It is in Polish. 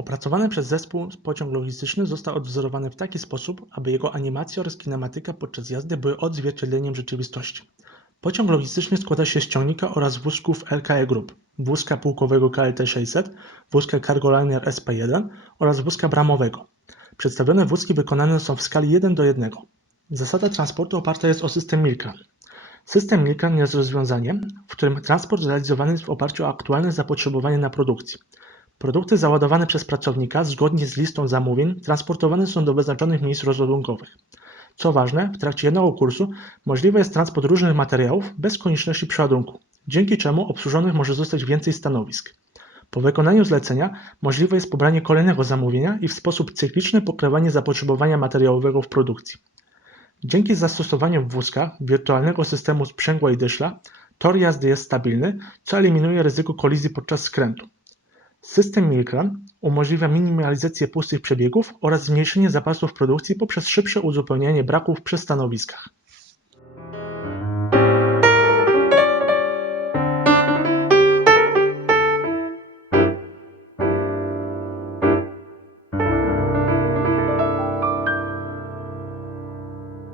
Opracowany przez zespół pociąg logistyczny został odwzorowany w taki sposób, aby jego animacja oraz kinematyka podczas jazdy były odzwierciedleniem rzeczywistości. Pociąg logistyczny składa się z ciągnika oraz wózków LKE Group, wózka pułkowego KLT 600, wózka Cargoliner SP1 oraz wózka bramowego. Przedstawione wózki wykonane są w skali 1 do 1. Zasada transportu oparta jest o system Milka. System Milka jest rozwiązaniem, w którym transport realizowany jest w oparciu o aktualne zapotrzebowanie na produkcji. Produkty załadowane przez pracownika zgodnie z listą zamówień transportowane są do wyznaczonych miejsc rozładunkowych. Co ważne, w trakcie jednego kursu możliwy jest transport różnych materiałów bez konieczności przeładunku, dzięki czemu obsłużonych może zostać więcej stanowisk. Po wykonaniu zlecenia możliwe jest pobranie kolejnego zamówienia i w sposób cykliczny pokrywanie zapotrzebowania materiałowego w produkcji. Dzięki zastosowaniu w wózkach wirtualnego systemu sprzęgła i dyszla, tor jazdy jest stabilny, co eliminuje ryzyko kolizji podczas skrętu. System Milkran umożliwia minimalizację pustych przebiegów oraz zmniejszenie zapasów produkcji poprzez szybsze uzupełnianie braków przy stanowiskach.